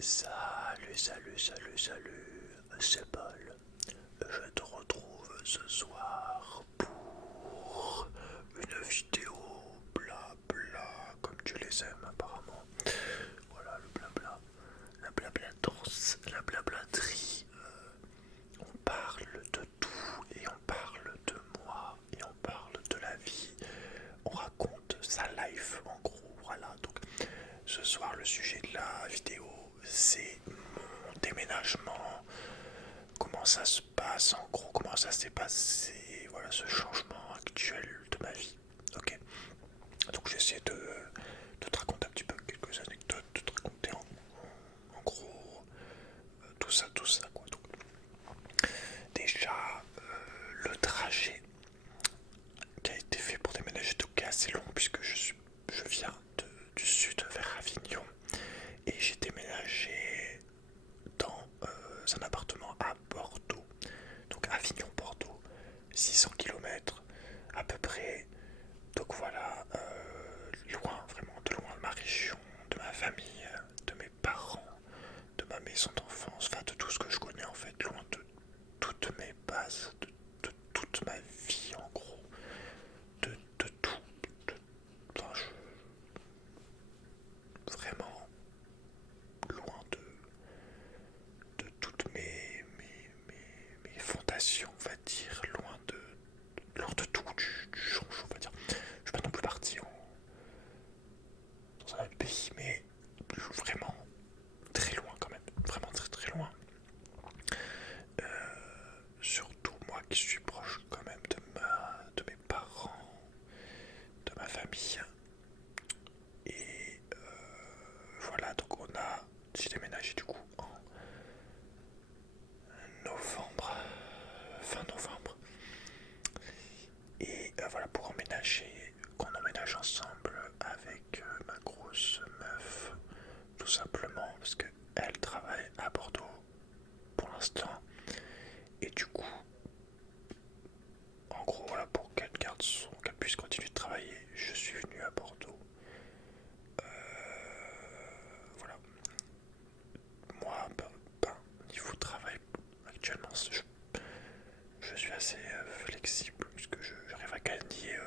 C'est Paul. Je te retrouve ce soir pour une vidéo blabla, comme tu les aimes apparemment. Voilà le blabla, la blabla danse, la blablaterie. On parle de tout et on parle de moi et on parle de la vie. On raconte sa life en gros. Voilà, donc ce soir le sujet de la vidéo c'est mon déménagement, comment ça se passe en gros, comment ça s'est passé, voilà ce changement actuel de ma vie. Ok, donc j'essaie de te raconter un petit peu quelques anecdotes, de te raconter en gros tout ça quoi. Donc, déjà le trajet qui a été fait pour déménager tout cas assez long puisque je viens du sud vers Avignon et j'ai déménagé dans un appartement à Bordeaux, donc Avignon-Bordeaux, 600 km à peu près. Donc voilà, loin, vraiment de loin de ma région, de ma famille, de mes parents, de ma maison d'enfance, enfin de tout ce que je connais en fait, loin de toutes mes bases, de toute ma vie en gros, de tout. Enfin, vraiment loin de toutes mes fondations, on va dire, loin de tout, du change, on va dire. Je suis pas non plus parti dans un autre pays, mais vraiment très loin quand même, vraiment très très loin. Surtout moi qui suis proche quand même de mes parents, de ma famille. Et voilà, donc j'ai déménagé du coup en novembre, fin novembre. Et voilà, pour emménager, qu'on emménage ensemble avec ma grosse meuf, tout simplement parce qu'elle travaille à Bordeaux pour l'instant. Et du coup, en gros, voilà, pour qu'elle puisse continuer de travailler, je suis venu à Bordeaux. Voilà, moi, niveau travail, actuellement, je suis assez flexible puisque j'arrive à gagner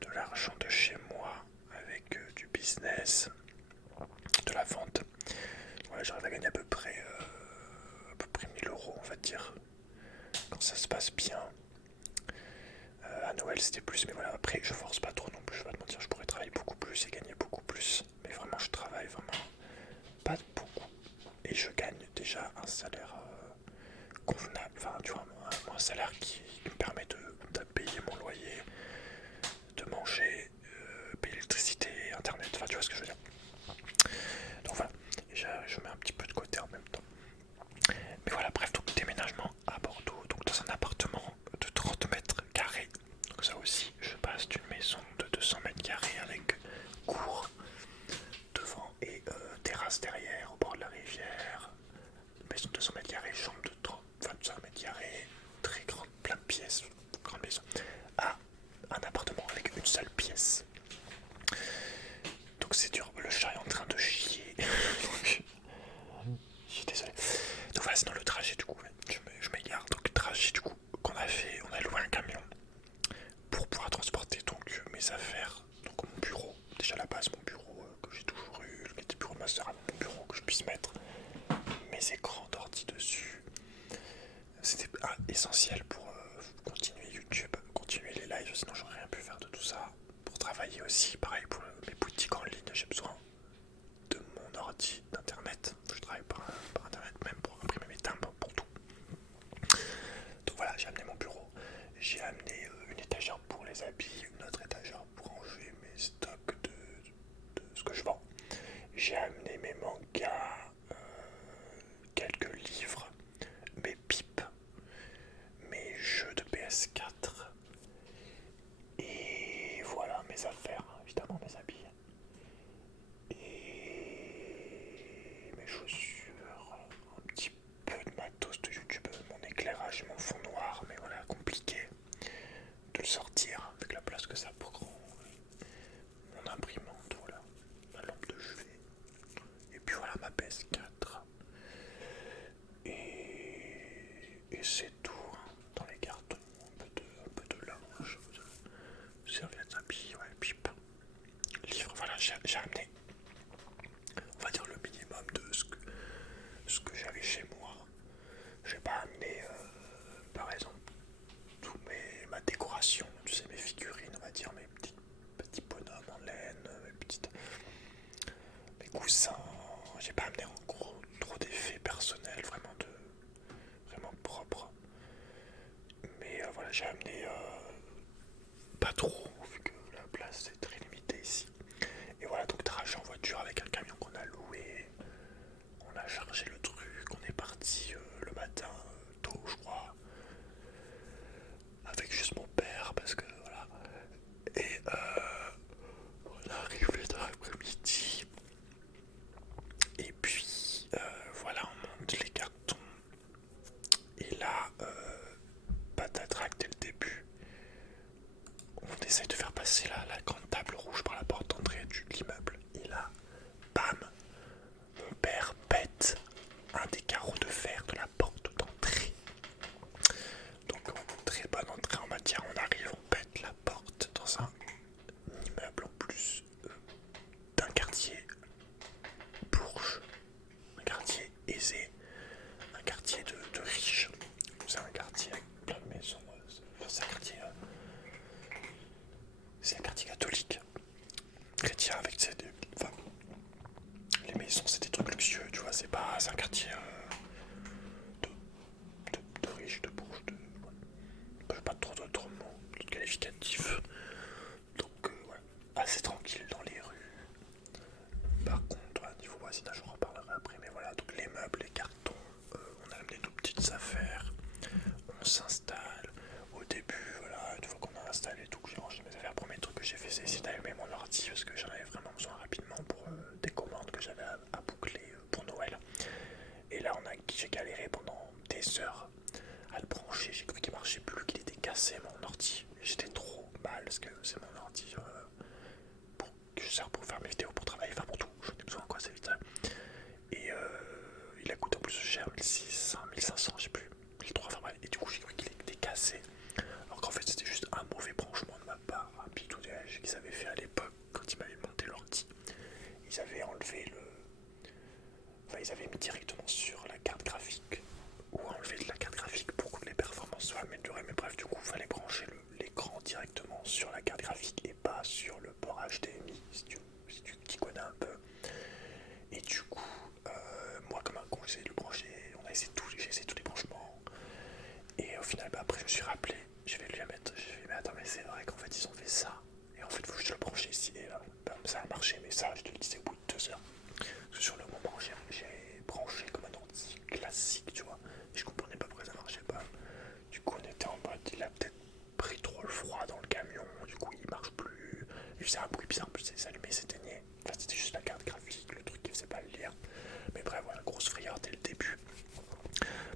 de l'argent de chez moi avec du business, de la vente. Voilà, j'arrive à gagner à peu près 1000 euros, on va dire, quand ça se passe bien. À Noël c'était plus, mais voilà, après je force pas trop non plus, je vais pas te mentir, je pourrais travailler beaucoup plus et gagner beaucoup plus, mais vraiment je travaille vraiment pas beaucoup et je gagne déjà un salaire convenable, enfin tu vois, un salaire qui me permet de payer mon loyer, de manger, payer l'électricité, internet, enfin tu vois ce que je veux dire. Donc voilà, je mets un petit peu de côté en même temps. Mais voilà, bref, donc déménagement à Bordeaux, donc dans un appartement de 30 mètres carrés. Donc ça aussi, je passe d'une maison de 200 mètres carrés avec cour devant et terrasse derrière, au bord de la rivière. Maison de 200 mètres carrés, chambre de 25 mètres carrés, très grande, plein de pièces, grande maison, à un appartement avec une seule pièce. Donc c'est dur, le chat est en train de chier. Je suis désolé. Donc voilà, sinon le trajet du coup, je m'égare. Donc le trajet du coup qu'on a fait, on a loué un camion pour pouvoir transporter donc mes affaires, donc mon bureau, déjà à la base mon bureau que j'ai toujours eu, le petit bureau de ma soeur, mon bureau que je puisse mettre mes écrans d'ordi dessus. C'était essentiel pour continuer YouTube, continuer les lives, sinon j'aurais rien pu faire de tout ça. Pour travailler aussi, pareil pour mes boutiques en ligne, j'ai besoin de mon ordi, d'internet. Je travaille par internet même pour imprimer mes timbres, pour tout. Donc voilà, j'ai amené mon bureau, j'ai amené une étagère pour les habits, une autre étagère pour ranger mes stocks de ce que je vends. J'ai amené mes mangas, quelques livres, mes pipes, mes jeux de PS4 et voilà mes affaires, évidemment mes habits. pas amené en gros trop d'effets personnels, vraiment propres. Mais voilà, j'ai amené pas trop, vu que la place est très limitée ici. Et voilà, donc trajet en voiture avec un camion qu'on a loué. On a chargé le truc, on est parti le matin tôt, je crois, avec juste mon père, parce que voilà. Et on est arrivé dans l'après-midi. Et puis voilà, on monte les cartons. Et là, patatrac dès le début. On essaye de faire passer la grande table rouge par la porte d'entrée de l'immeuble. Et là, bam, mon père pète un des carreaux de fer de la porte d'entrée. Donc, très bonne entrée en matière. On arrive, on pète la porte dans un immeuble en plus d'un quartier bourge, un quartier aisé, un quartier de riches. C'est un quartier avec plein de maisons. C'est un quartier catholique, chrétien avec enfin, les maisons, c'est des trucs luxueux, tu vois. C'est un quartier de riches, de bourges, pas trop d'autres mots, d'autres qualificatifs. Donc, ouais, assez tranquille dans les rues. Par contre, niveau voisinage, j'en reparlerai après. Mais voilà, donc les meubles, les cartons, on a amené nos petites affaires. On s'installe. Au début, voilà, une fois qu'on a installé tout, que j'ai rangé mes affaires, le premier truc que j'ai fait, c'est essayer d'allumer mon ordi parce que j'en avais vraiment besoin rapidement pour des commandes que j'avais à boucler pour Noël. Et là, j'ai galéré pendant des heures à le brancher. J'ai cru qu'il marchait plus, qu'il était cassé mon ordi. J'étais trop mal parce que c'est mon ordi que je sers pour faire mes vidéos, pour travailler, enfin pour tout. J'en ai besoin, quoi, c'est vite. Et il a coûté en plus cher, 1600, 1500, je sais plus, 1300, enfin bref. Et du coup, j'ai cru qu'il était cassé. Alors qu'en fait, c'était juste un mauvais branchement de ma part. Un bidouillage qu'ils avaient fait à l'époque quand ils m'avaient monté l'ordi. Ils avaient enlevé Enfin, ils avaient mis directement sur la carte graphique ou enlevé de la carte graphique pour que les performances soient améliorées. Mais bref, du coup, il fallait brancher l'écran directement sur la carte graphique et pas sur le port HDMI, si tu t'y connais un peu. Et du coup, moi, comme un con, j'ai essayé de le brancher. J'ai essayé tous les branchements. Et au final, après, je me suis rappelé. Je vais lui mettre. J'ai fait, mais attends, mais c'est vrai qu'en fait, ils ont fait ça. Et en fait, il faut que je le branche ici. Et là, ça a marché, mais ça, je te le disais au bout de 2 heures. Parce que sur le moment, j'ai branché comme un ordi classique, tu vois. Et je comprenais pas pourquoi ça marchait pas. Du coup, on était en mode, il a peut-être pris trop le froid dans le camion. Du coup, il marche plus. Il faisait un bruit bizarre, plus il s'allumait, s'éteignait. Enfin, c'était juste la carte graphique, le truc qui faisait pas le lire. Mais bref, voilà, grosse frayeur dès le début.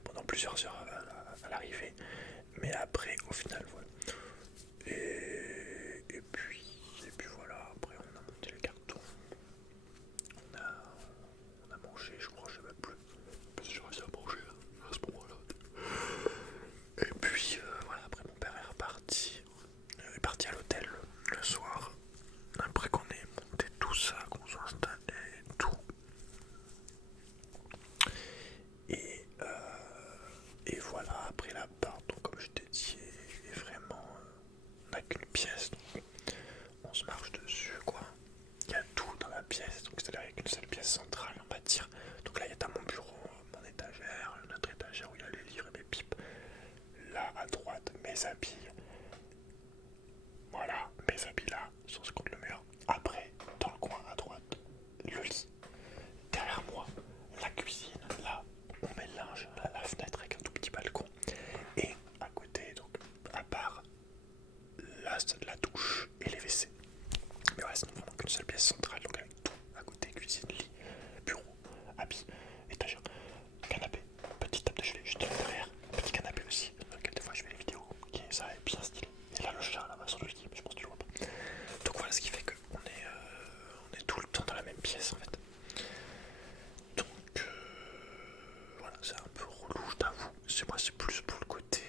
Pendant plusieurs heures à l'arrivée. Mais après, au final, voilà. Et puis voilà, après on a monté les cartons. On a mangé, je crois, je sais même plus. Parce que j'ai réussi à manger à ce moment-là. Et puis voilà, après mon père est reparti. Il est parti à l'hôtel le soir. Après qu'on ait monté tout ça, qu'on soit installé et tout. Et voilà, après l'appart, donc comme je t'ai dit, il est vraiment. On n'a qu'une pièce, donc on se marche dessus, quoi. Il y a tout dans la pièce, donc c'est-à-dire qu'il y a qu'une seule pièce centrale, on va dire. Donc là, il y a mon bureau, mon étagère, notre étagère où il y a les livres et mes pipes. Là, à droite, mes habits. Voilà, mes habits là, sur ce contre le mur. Après, dans le coin à droite, le lit. Derrière moi, la cuisine. Là, on met le linge, là, la fenêtre avec un tout petit balcon. Et à côté, donc, à part la douche et les WC. Mais voilà, sinon vraiment qu'une seule pièce centrale, donc avec tout à côté, cuisine, lit, bureau, habits, étagère, canapé, petite table de chevet juste derrière, petit canapé aussi, dans lequel des fois je fais les vidéos, qui est ça est bien stylé. Et là le chat là-bas sur le lit, je pense que tu le vois pas. Donc voilà ce qui fait qu'on est tout le temps dans la même pièce en fait. Donc voilà, c'est un peu relou, je t'avoue. Moi c'est plus pour le côté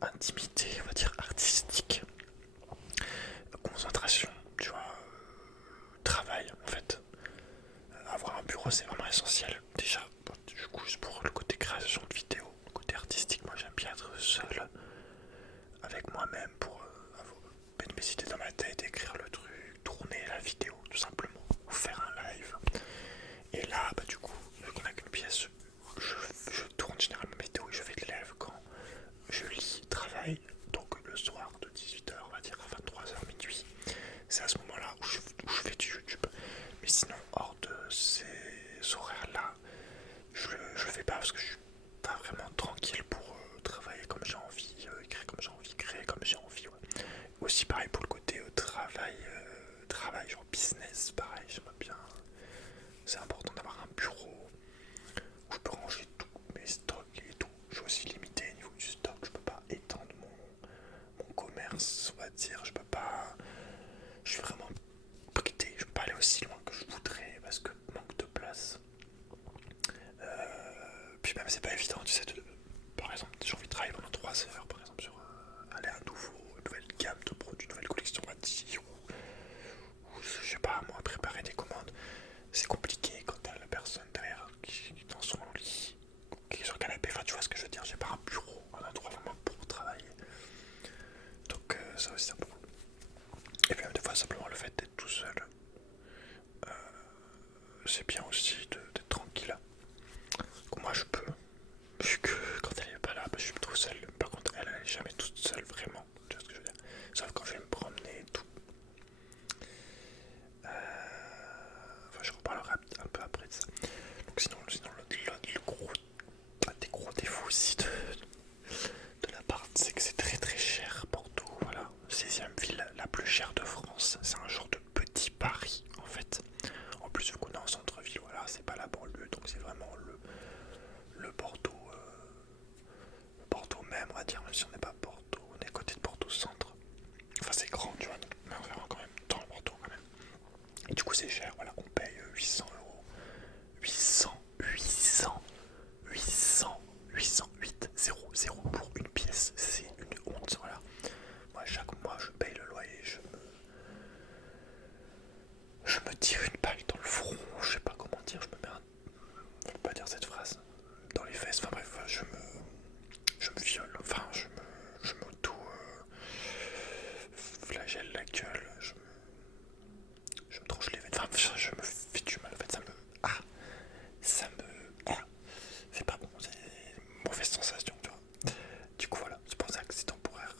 intimité, on va dire artistique, concentration, tu vois, travail en fait. Avoir un bureau c'est vraiment essentiel. Déjà, du coup, pour le côté création de vidéos, le côté artistique, moi j'aime bien être seul avec moi-même pour mettre mes idées dans ma tête, écrire le truc, tourner la vidéo tout simplement, ou faire dehors de ces horaires-là, je le fais pas parce que je suis pas vraiment tranquille pour travailler comme j'ai envie, écrire comme j'ai envie, créer comme j'ai envie. Ouais. Aussi pareil pour le côté travail, genre business, pareil, j'aimerais bien. C'est important d'avoir un bureau où je peux ranger tous mes stocks et tout. Je suis aussi limité au niveau du stock, je peux pas étendre mon commerce, on va dire, je peux pas. Je suis vraiment brité, je peux pas aller aussi loin que je voudrais parce que manque de place. Puis même c'est pas évident, tu sais, par exemple, j'ai envie de travailler pendant 3 heures, par exemple, sur aller à un une nouvelle gamme de produits, une nouvelle collection à dire, ou je sais pas, moi, préparer des commandes. C'est compliqué quand t'as la personne derrière qui est dans son lit, qui est sur le canapé, enfin tu vois ce que je veux dire, j'ai pas un bureau, un endroit vraiment pour travailler. Donc ça aussi c'est un peu cool. Et puis même des fois simplement le fait d'être tout seul, c'est bien aussi d'être tranquille. Moi je peux, vu que quand elle est pas là, bah, je suis tout seul. Par contre elle est jamais toute seule vraiment, tu vois ce que je veux dire. Sauf quand je vais me promener et tout. Enfin je reparlerai un peu après de ça. Donc sinon le gros, des gros défauts aussi de l'appart, c'est que c'est très très cher Porto, voilà. 16e ville la plus chère de France, c'est un genre de petit Paris en fait. En plus vu qu'on est en centre-ville, voilà, c'est pas la banlieue, donc c'est vraiment le Porto, Porto même, on va dire, même si on n'est pas Porto, on est à côté de Porto centre. Enfin c'est grand, tu vois, mais on verra quand même dans le Porto quand même. Et du coup c'est cher, voilà, on paye 800 euros. 800 pour une pièce, c'est une honte, voilà. Moi chaque mois je paye le loyer, je me tire une balle dans le front, je sais pas comment dire, je me mets un... Je peux pas dire cette phrase, dans les fesses, enfin bref, je me viole, enfin je m'auto flagelle la gueule, je me tranche les veines, enfin je me fais du mal en fait, c'est pas bon, c'est une mauvaise sensation, tu vois. Du coup voilà, c'est pour ça que c'est temporaire.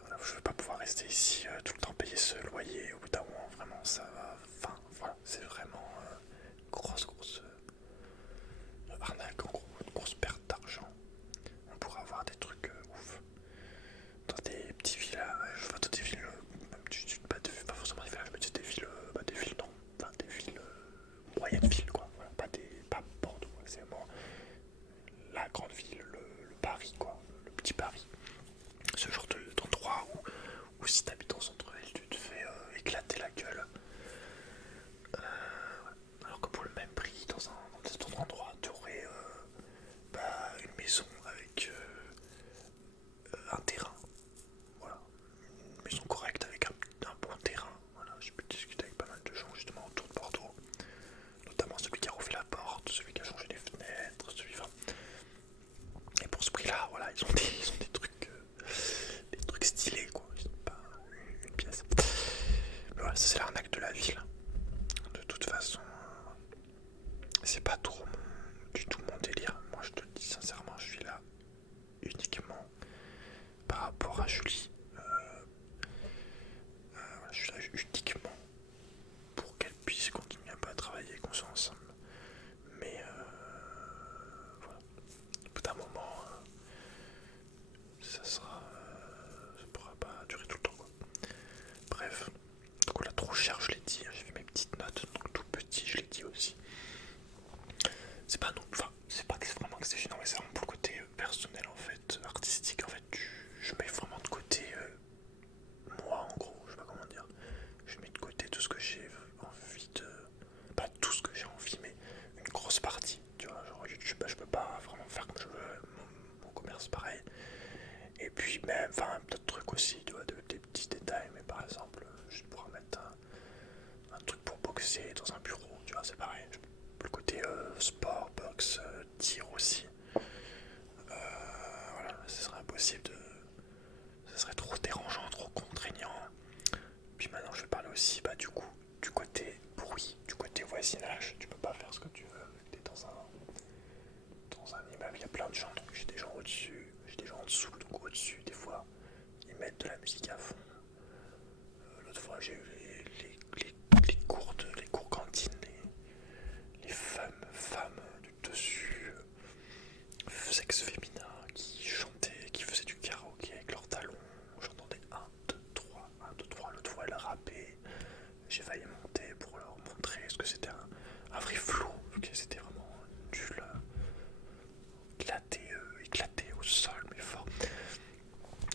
Voilà, je vais pas pouvoir rester ici tout le temps payer ce loyer, au bout d'un moment vraiment ça va, enfin voilà, c'est vraiment grosse arnaque, en gros, une grosse perte d'argent. On pourrait avoir des trucs ouf dans des petits villages, enfin dans des villes, même pas forcément des villages, mais des villes, des villes non, enfin des villes moyennes villes quoi, voilà, pas Bordeaux, c'est vraiment la grande ville, le Paris quoi, le petit Paris. Ce genre d'endroit où si t'habites en centre-ville, tu te fais éclater la gueule. Alors que pour le même prix, dans cet autre endroit, tu aurais une maison avec un terrain. Voilà. Une maison correcte avec un bon terrain. Voilà. J'ai pu discuter avec pas mal de gens justement autour de Bordeaux. Notamment celui qui a refait la porte, celui qui a changé les fenêtres, celui. Enfin, et pour ce prix-là, voilà, ils ont des trucs stylés quoi. Ils ont pas une pièce. Mais voilà, ça c'est l'arnaque de la ville. De toute façon, c'est pas trop du tout mon délire. Moi je te le dis sincèrement, je suis là uniquement par rapport à Julie. Voilà, je suis là uniquement pour qu'elle puisse continuer un peu à travailler, qu'on soit ensemble. Mais voilà, au bout d'un moment, ça pourra pas durer tout le temps quoi. Bref, donc voilà, trop cher, je l'ai dit, j'ai fait mes petites notes, donc tout petit, je l'ai dit aussi. C'est pas non, enfin, c'est pas que c'est vraiment que c'est gênant, mais c'est vraiment pour le côté personnel en fait, artistique en fait, je mets vraiment de côté moi en gros, je sais pas comment dire, je mets de côté tout ce que j'ai envie de, pas tout ce que j'ai envie, mais une grosse partie, tu vois, genre YouTube, bah, je peux pas vraiment faire comme je veux, mon commerce pareil, et puis même, enfin, d'autres trucs aussi, tu vois, des petits détails, mais par exemple, je pourrais mettre un truc pour boxer dans un bureau, tu vois, c'est pareil. Le côté sport, boxe, tir aussi. Voilà, ce serait impossible de. Ce serait trop dérangeant, trop contraignant. Puis maintenant, je vais parler aussi, du côté bruit, du côté voisinage. Tu peux pas faire ce que tu veux. T'es dans un immeuble, il y a plein de gens, donc j'ai des gens au-dessus, j'ai des gens en dessous, donc au-dessus, des fois, ils mettent de la musique à fond. L'autre fois, j'ai eu les couilles sexe féminin qui chantaient, qui faisaient du karaoké avec leurs talons. J'entendais 1, 2, 3, 1, 2, 3, l'autre fois elle rappait. J'ai failli monter pour leur montrer ce que c'était un vrai flow, vu que c'était vraiment nul, éclaté au sol, mais fort.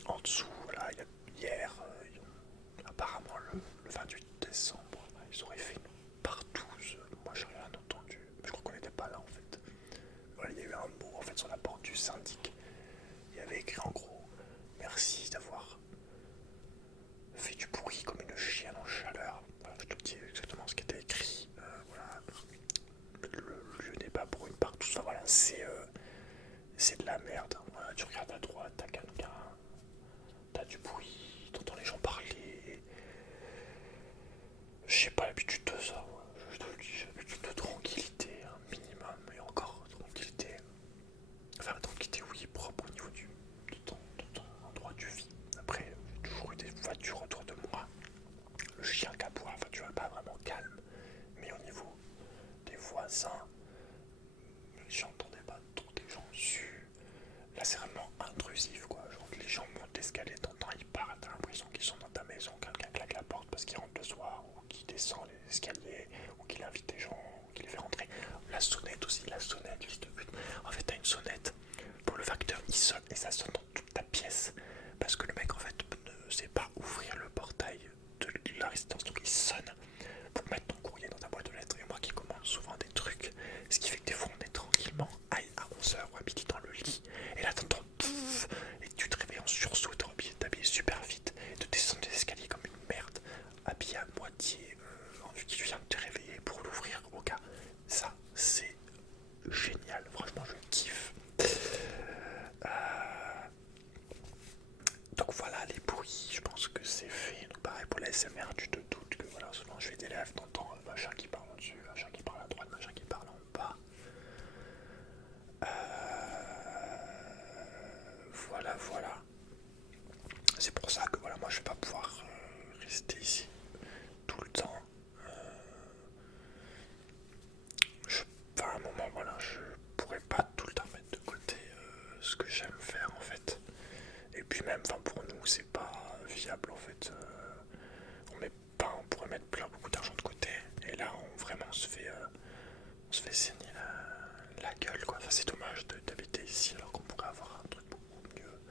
En dessous, voilà, hier, apparemment le 28 décembre, ils auraient fait une partouze. Moi j'ai rien entendu, je crois qu'on n'était pas là en fait. Voilà, il y a eu un mot en fait sur la porte du syndic. Il y avait écrit en gros merci d'avoir fait du bruit comme une chienne en chaleur. Voilà, je te dis exactement ce qui était écrit. Voilà, le lieu n'est pas pour une partouze. Enfin voilà, c'est de la merde. Voilà, tu regardes à droite, t'as quelqu'un, t'as du bruit, t'entends les gens parler. J'ai pas l'habitude de ça, moi. Je te le dis, j'ai l'habitude de tranquillité, un minimum, et encore tranquillité. Enfin, la tranquillité, oui, propre au niveau de ton endroit du vie. Après, j'ai toujours eu des voitures autour de moi. Le chien qu'aboie, enfin, tu vois, pas vraiment calme. Mais au niveau des voisins, j'entendais pas trop des gens dessus. Là, c'est vraiment intrusif, quoi. Genre, les gens montent l'escalier, t'entends, ils partent, t'as l'impression qu'ils sont dans ta maison, quelqu'un claque la porte parce qu'il rentre le soir, ou qu'il descend les escaliers, ou qu'il invite des gens, ou qu'il les fait rentrer. La sonnette aussi, la sonnette, fils de pute. En fait, t'as une sonnette pour le facteur, il sonne et ça sonne dans toute ta pièce. Parce que le mec, en fait, ne sait pas ouvrir le portail de la résidence, donc il sonne pour mettre ton courrier dans ta boîte aux lettres. Et moi qui commande souvent des trucs, ce qui fait que des fois on est tranquillement à 11h ou à midi dans le lit, et là t'entends pfff, et tu te réveilles en sursaut, t'es obligé de t'habiller super vite, et de descendre les escaliers comme une merde, habillé à moitié, vu qu'il vient de te réveiller pour l'ouvrir au cas. Ça, c'est génial, franchement je kiffe. Donc voilà les bruits, je pense que c'est fait. Donc pareil pour la SMR, tu te doutes que voilà, souvent je fais des lives, t'entends machin qui parle en dessus, machin qui parle à droite, machin qui parle en bas. Voilà. C'est pour ça que voilà, moi je vais pas pouvoir rester ici tout le temps. Enfin, à un moment, voilà, je pourrais pas tout le temps mettre de côté ce que j'aime faire en fait. Et puis même, enfin pour nous, c'est pas viable en fait. On pourrait mettre beaucoup d'argent de côté. Et là, vraiment, on se fait saigner la gueule quoi. Enfin, c'est dommage d'habiter ici alors qu'on pourrait avoir un truc beaucoup mieux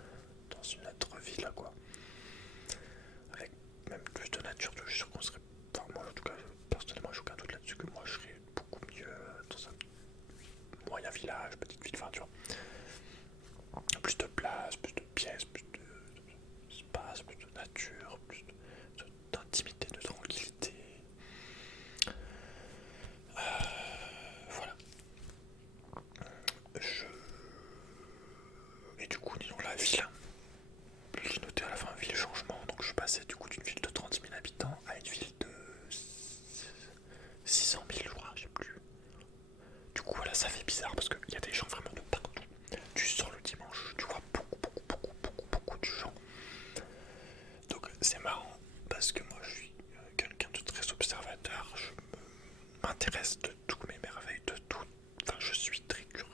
dans une autre ville quoi. Avec même plus de nature, je suis sûr qu'on serait. Enfin, moi en tout cas, personnellement, j'ai aucun doute là-dessus que moi je serais beaucoup mieux dans un moyen village, petite ville, enfin tu vois. Plus de place, plus de pièces, plus d'espace, plus de nature, plus d'intimité, de tranquillité. Voilà. Je... Et du coup, disons la ville. J'ai noté à la fin ville changement, donc je suis passé du coup d'une ville de 30 000 habitants à une ville de 600 000, je crois, je sais plus. Du coup, voilà, ça fait bizarre parce qu'il y a des gens vraiment de partout. Tu sors le dimanche, tu vois beaucoup de gens. Donc c'est marrant parce que moi je suis quelqu'un de très observateur, je m'intéresse de tout, m'émerveille de tout. Enfin, je suis très curieux,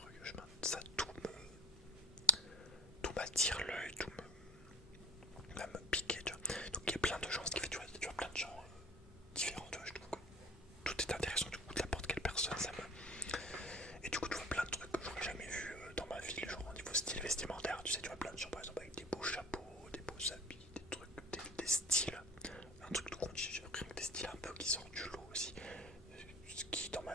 tout m'attire l'œil, tout va me piquer, tu vois. Donc il y a plein de gens, ce qui fait, tu vois plein de gens différents, tu vois, je trouve que tout est intéressant, du coup, de n'importe quelle personne, ça me... Et du coup, tu vois plein de trucs que j'aurais jamais vu dans ma ville, genre au niveau style vestimentaire, tu sais, tu vois plein de gens, par exemple, avec des beaux chapeaux, des beaux habits, des trucs, des styles, un truc tout con, j'ai rien que des styles un peu qui sortent du lot aussi, ce qui, dans ma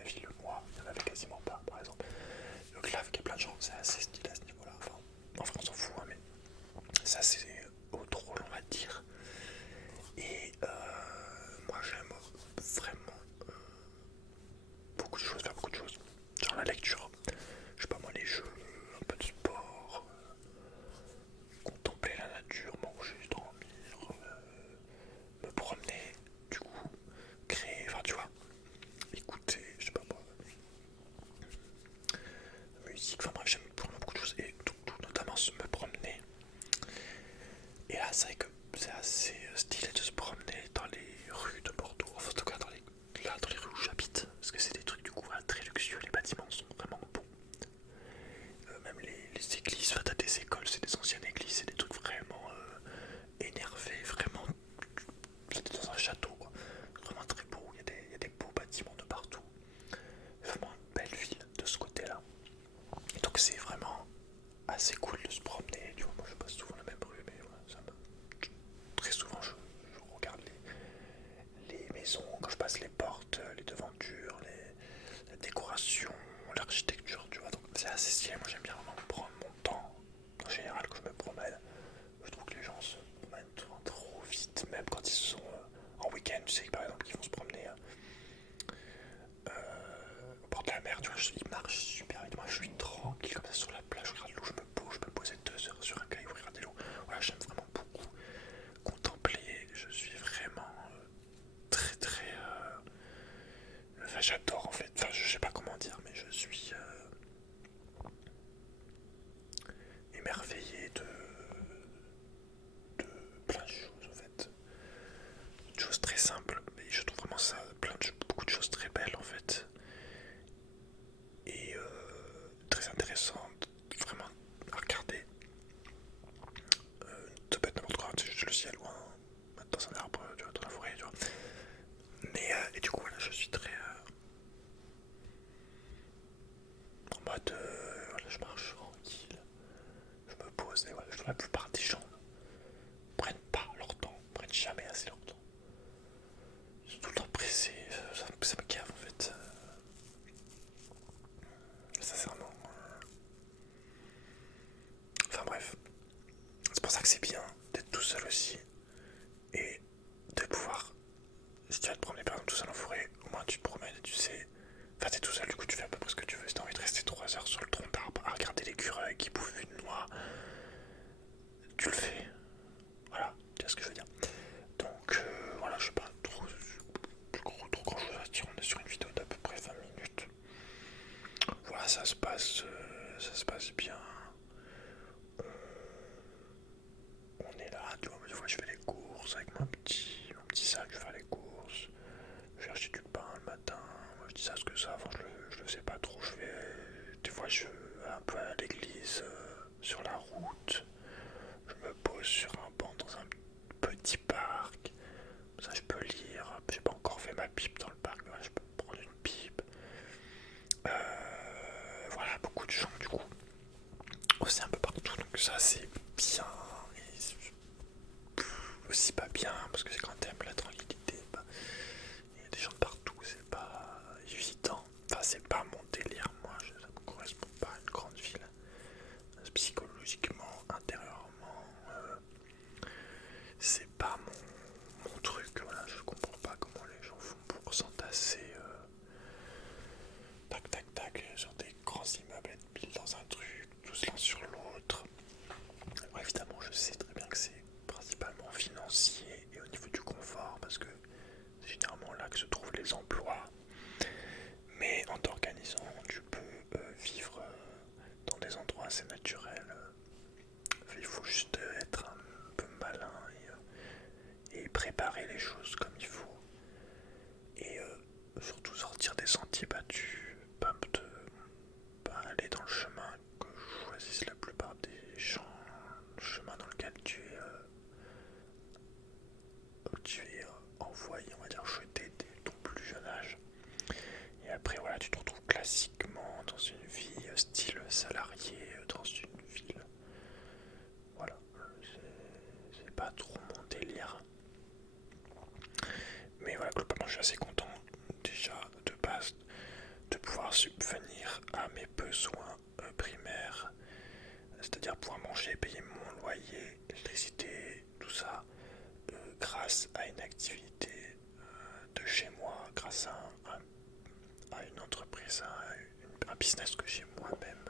assez stylé. Moi j'aime bien vraiment prendre mon temps. En général, quand je me promène, je trouve que les gens se promènent trop vite, même quand ils sont en week-end. Tu sais que par exemple, ils vont se promener au bord de la mer, tu vois, ils marchent super vite. Moi je suis tranquille comme ça sur la plage, je regarde l'eau, je me pose, je peux me poser 2 heures sur un caillou, regarder l'eau. Voilà, j'aime vraiment beaucoup contempler. Je suis vraiment très très. Enfin, j'adore en fait. Enfin, je sais pas comment dire, mais je suis émerveillé de plein de choses en fait. De choses très simples, mais je trouve vraiment ça, beaucoup de choses très belles en fait. Et très intéressantes, vraiment à regarder. Ça peut être n'importe quoi, tu sais, juste le ciel ou dans un arbre, tu vois, dans la forêt, tu vois. Mais, et du coup, voilà, je suis très en mode, voilà, je marche tranquille, je me pose, et voilà, je trouve la plupart des gens prennent pas leur temps, prennent jamais assez leur temps. Ils sont tout le temps pressés, ça me cave en fait. Sincèrement. Enfin bref, c'est pour ça que c'est bien d'être tout seul aussi et de pouvoir, si tu vas te promener par exemple tout seul en forêt, au moins tu te promènes et tu sais. Enfin, t'es tout seul, du coup, tu fais à peu près ce que tu veux. Si t'as envie de rester 3 heures sur le tronc d'arbre à regarder l'écureuil qui bouffe une noix, tu le fais. Voilà, tu vois ce que je veux dire. Donc, voilà, je sais pas trop grand chose à dire. On est sur une vidéo d'à peu près 20 minutes. Voilà, ça se passe bien. On est là, tu vois, des fois je fais les courses avec mon petit sac, je fais les courses. Je vais acheter du pain le matin. Moi, je dis ça parce que ça, avant, je le sais pas trop. Des fois, je vais un peu à l'église sur la route. Je me pose sur un banc dans un petit parc. Ça, je peux lire. J'ai pas encore fait ma pipe dans le parc, mais voilà, je peux prendre une pipe. Voilà, beaucoup de gens, du coup. Aussi un peu partout, donc ça, c'est bien. Et aussi pas bien, parce que c'est quand t'aimes la tranquillité. Bah, il y a des gens de partout, c'est pas évident. Enfin, c'est pas mon délire, moi. Ça me correspond pas à une grande ville. Psychologiquement, intérieurement, c'est pas mon truc. Voilà, je comprends pas comment les gens font pour s'entasser tac tac tac sur des grands immeubles, être pile dans un truc, tous l'un sur l'autre. Alors évidemment, je sais très bien que c'est principalement financier et au niveau du confort, parce que c'est généralement là que se trouvent les emplois. Mais en t'organisant, tu peux vivre dans des endroits assez naturels. Il faut juste être un peu malin et préparer les choses comme il faut. Et surtout sortir des sentiers battus, pas aller dans le chemin que choisissent la plupart des gens, le chemin dans lequel tu es envoyé, on va dire, jeté dès ton plus jeune âge. Et après, voilà, tu te retrouves classiquement dans une vie style salarié, dans une ville. Voilà, c'est pas trop mon délire. Mais voilà, globalement, je suis assez content déjà de base de pouvoir subvenir à mes besoins primaires, c'est-à-dire pouvoir manger, payer mon loyer, l'électricité, tout ça, grâce à une activité de chez moi, grâce à une entreprise, un business que j'ai moi-même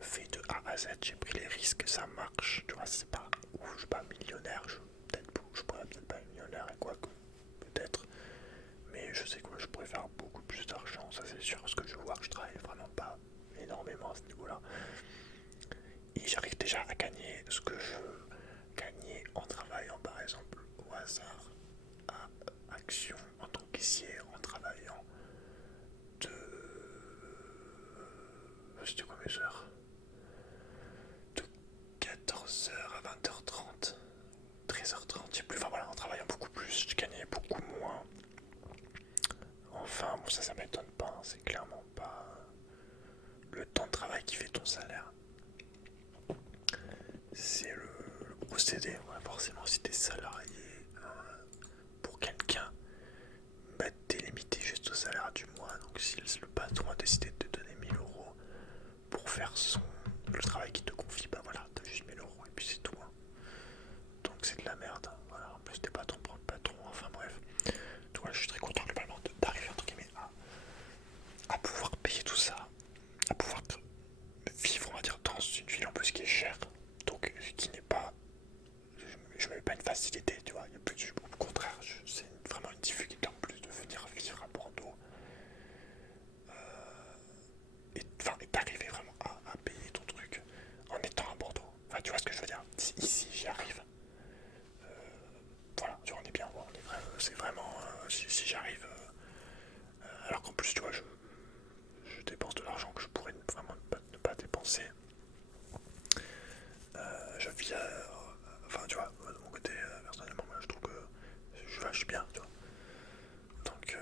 fait de A à Z. J'ai pris les risques, ça marche. Tu vois, c'est pas ouf, je suis pas millionnaire, je pourrais peut-être pas être millionnaire et quoi que peut-être. Mais je sais quoi, je pourrais faire beaucoup plus d'argent, ça c'est sûr, parce que je vois que je travaille vraiment pas énormément à ce niveau-là. Et j'arrive déjà à gagner ce que je gagnais en travaillant par exemple au hasard à Action en tant qu'aissier, en travaillant de... C'était quoi mes heures? De 14 h à 20h30, 13h30, je sais plus, enfin voilà, en travaillant beaucoup plus, je gagnais beaucoup moins. Enfin, bon, ça m'étonne pas, hein, c'est clairement pas le temps de travail qui fait ton salaire. C'est le procédé, ouais, forcément, si t'es salarié pour quelqu'un, bah, t'es limité juste au salaire du mois. Donc, si le patron a décidé de te donner 1000 euros faire le travail qu'il te confie, bah voilà, t'as juste 1000 euros et puis c'est tout. Hein. Donc c'est de la merde. Hein. Voilà, en plus t'es pas ton propre patron, enfin bref. Donc voilà, je suis très content globalement d'arriver entre guillemets à pouvoir payer tout ça, à pouvoir vivre, on va dire, dans une ville en plus qui est chère, donc qui n'est pas, je mets pas une facilité, tu vois, il y a plus, au contraire, c'est vraiment une difficulté en plus de venir vivre à Bordeaux, et d'arriver vraiment à payer ton truc en étant à Bordeaux. Enfin, tu vois ce que je veux dire, ici j'y arrive, voilà, tu vois, on est bien, on est vrai, c'est vraiment, si j'y arrive, alors qu'en plus, tu vois, je dépense de l'argent que je pourrais vraiment ne pas dépenser. Je vis enfin tu vois, de mon côté, personnellement, moi, je trouve que je suis bien, tu vois. Donc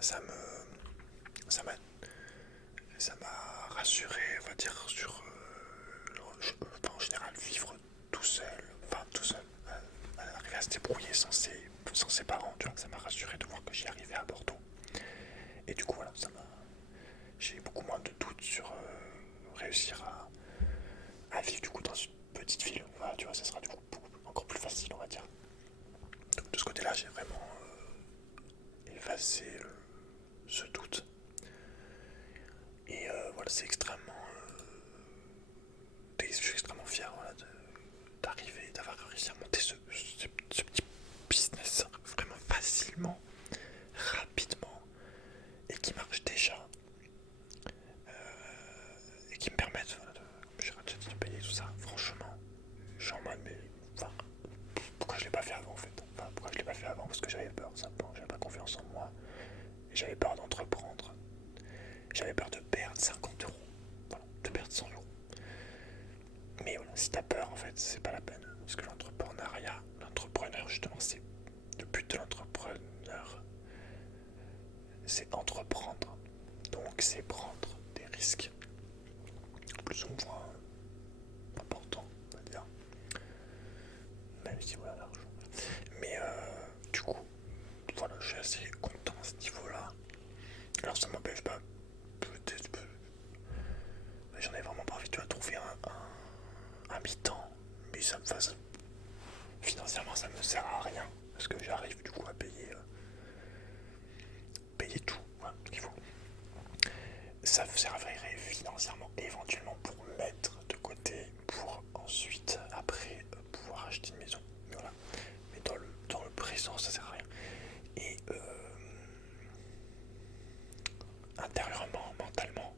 ça me ça m'a ça m'a rassuré, on va dire, sur en général vivre tout seul, enfin tout seul, arriver à se débrouiller sans ses parents, tu vois, ça m'a rassuré de voir que j'y arrivais à Bordeaux. Et du coup voilà, j'ai beaucoup moins de doutes sur réussir à vivre du coup dans une petite ville. Voilà, tu vois, ça sera du coup encore plus facile, on va dire. Donc de ce côté-là, j'ai vraiment effacé ce doute. Et voilà, c'est extrêmement. Je suis extrêmement fier, voilà, d'arriver, d'avoir réussi à monter ce petit business vraiment facilement, rapidement, et qui marche déjà, et qui me permettent, voilà, de payer tout ça. Franchement, je suis en mode, mais enfin, pourquoi je l'ai pas fait avant en fait? Enfin, pourquoi je l'ai pas fait avant? Parce que j'avais peur, simplement, j'avais pas confiance en moi, et j'avais peur d'entreprendre, j'avais peur de perdre 50 euros, voilà, de perdre 100 euros. Mais voilà, si t'as peur, en fait, c'est pas la peine. Parce que l'entrepreneur, justement, c'est le but de l'entrepreneur, c'est entreprendre. Donc, c'est prendre des risques, plus ou moins importants, on va dire. Même si voilà l'argent. Mais du coup, voilà, je suis assez content à ce niveau-là. Alors, ça m'empêche pas, peut-être, j'en ai vraiment pas envie, tu vas trouver un mi-temps, mais ça me fasse. Financièrement, ça me sert à rien parce que j'arrive du coup à payer tout, voilà, ce qu'il faut. Ça me servirait financièrement éventuellement pour mettre de côté pour ensuite après pouvoir acheter une maison. Mais voilà. Mais dans le présent, ça sert à rien. Et intérieurement, mentalement,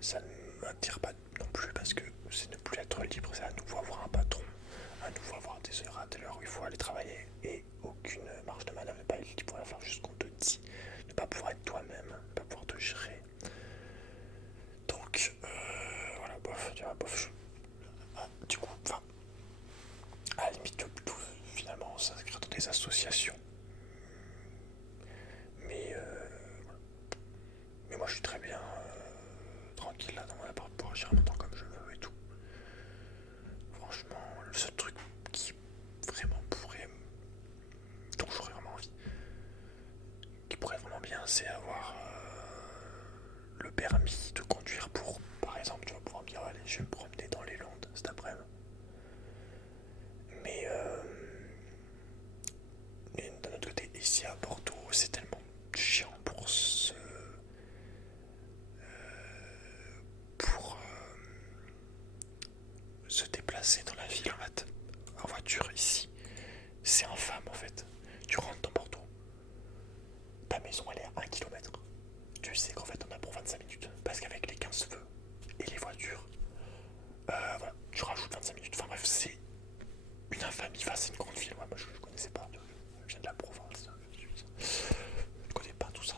ça ne m'attire pas non plus parce que c'est ne plus être libre, c'est à nouveau avoir un patron, à nouveau avoir des heures à telle heure où il faut aller travailler et aucune marge de manœuvre, ne pas être libre pour faire juste ce qu'on te dit, ne pas pouvoir être toi-même, ne pas pouvoir te gérer. Donc voilà, bof, tu vois, bof. Du coup, enfin, à la limite, tout, finalement, s'inscrire dans des associations. Mais voilà. Mais moi, je suis très bien tranquille là dans mon appart pour agir en même temps comme je veux et tout. Franchement, le seul truc qui vraiment pourrait, dont j'aurais vraiment envie, qui pourrait être vraiment bien, c'est avoir le permis de conduire pour, par exemple, tu vas pouvoir me dire, allez, je vais me promener dans les Landes cet après-midi. Mais d'un autre côté, ici à Bordeaux, c'est tellement chiant pour se déplacer dans la ville en voiture ici. C'est infâme en fait. Tu rentres dans Bordeaux, ta maison elle est à 1 km. Tu sais qu'en fait on a pour 25 minutes. Parce qu'avec les 15 feux et les voitures, voilà, tu rajoutes 25 minutes. Enfin bref, c'est une infamie face à une grande ville. Ouais, moi je connaissais pas. Je viens de la Provence. Je connais pas tout ça.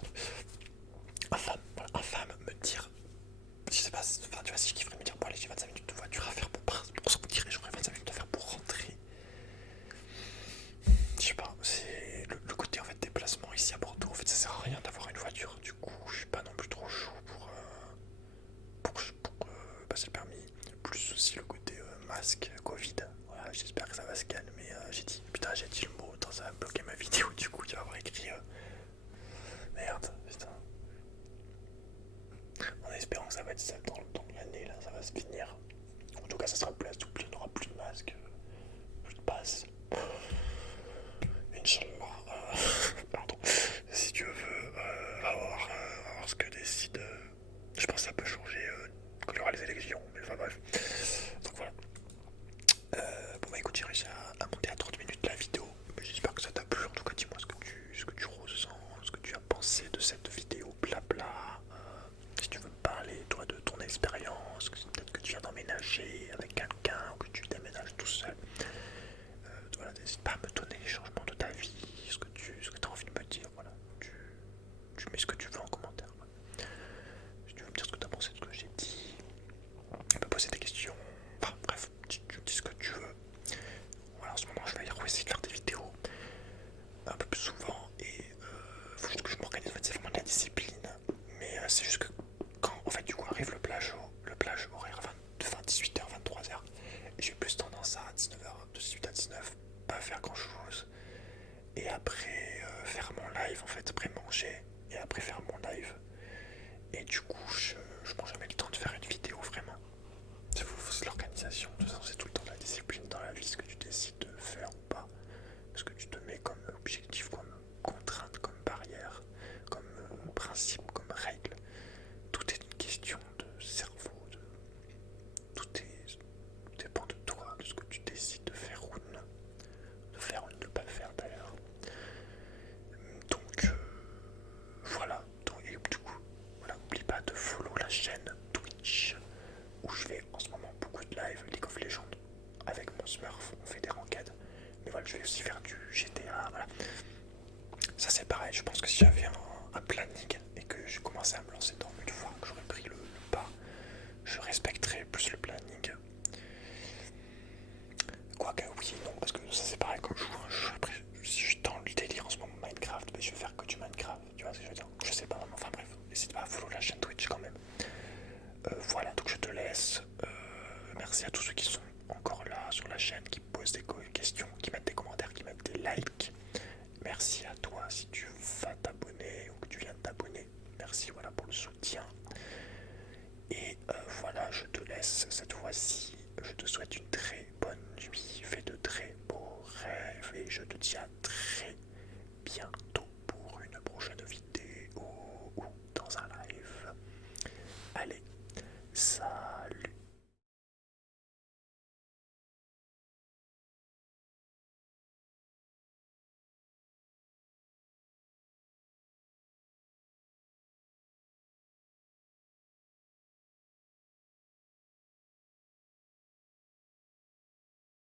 Infâme me dire. Je sais pas, enfin tu vois, si je kifferais me dire, bon allez, j'ai 25 minutes de voiture à faire pour sortir et j'aurais 25 minutes à faire pour rentrer. Je sais pas, c'est le côté en fait déplacement ici à Bordeaux, en fait ça sert à rien d'avoir une voiture. Du coup, je suis pas non plus trop chaud pour passer le permis. Plus aussi le côté masque, Covid. Voilà, j'espère que ça va se calmer. J'ai dit le mot, ça va bloquer ma vidéo. Du coup, tu vas avoir écrit merde, putain. que ça va être ça dans l'année, là, ça va se finir. En tout cas, ça sera plus assoupli, on n'aura plus de masque, plus de passe. Inch'Allah. Pardon. Si Dieu veut, va voir ce que décide. Je pense que ça peut changer quand il y aura les élections, mais enfin bref. Donc voilà. Bon bah écoute, j'ai réussi à monter à 30 minutes la vidéo. J'espère que ça t'a plu. En tout cas, dis-moi ce que tu ressens, ce que tu as pensé de cette vidéo blabla. Si tu veux me parler, toi, de ton expérience, peut-être que tu viens d'emménager avec quelqu'un ou que tu déménages tout seul. Voilà, n'hésite pas à me donner les changements de ta vie, ce que tu as envie de me dire. Voilà, tu mets ce que tu veux en commentaire. Voilà. Si tu veux me dire ce que tu as pensé de ce que j'ai dit, tu peux poser des questions. Enfin bref, tu me dis ce que tu veux. Voilà, en ce moment, je vais essayer de faire des vidéos un peu plus souvent et faut juste que je m'organise. En fait, c'est vraiment de la discipline, mais c'est juste que quand en fait du coup arrive le plage horaire de 18h 23h, j'ai plus tendance à 19h, de 18 à 19, pas faire grand chose et après faire mon live, en fait après manger et après faire mon live, et du coup je prends jamais le temps de faire une vidéo vraiment. C'est l'organisation, de toute façon c'est tout le temps la discipline dans la vie, ce que tu décides de faire ou pas, ce que tu te mets comme objectif, comme contrainte, comme barrière, comme principe, comme règle. Tout est une question de cerveau, tout dépend de toi, de ce que tu décides de faire ou de ne pas faire d'ailleurs. Donc voilà, et du coup, voilà, n'oublie pas de follow la chaîne Twitch où je fais en ce moment beaucoup de live League of Legends avec mon Smurf, on fait des rankades. Mais voilà, je vais aussi faire du GTA, voilà. Ça c'est pareil, je pense que si j'avais un planning et que je commençais à me lancer dans une fois que j'aurais pris le pas, je respecterais plus le planning. Quoique oui et non, parce que ça c'est pareil, quand je joue un jeu, après si je suis dans le délire en ce moment Minecraft, mais je vais faire que du Minecraft, tu vois ce que je veux dire. Je sais pas vraiment, enfin bref, n'hésite pas à follow la chaîne Twitch quand même. Voilà, donc je te laisse. Merci à tous ceux qui sont encore là sur la chaîne, qui posent des questions, qui mettent des commentaires, qui mettent des likes. Merci à toi si tu vas t'abonner ou que tu viens de t'abonner. Merci voilà pour le soutien. Et voilà, je te laisse cette fois-ci. Je te souhaite une très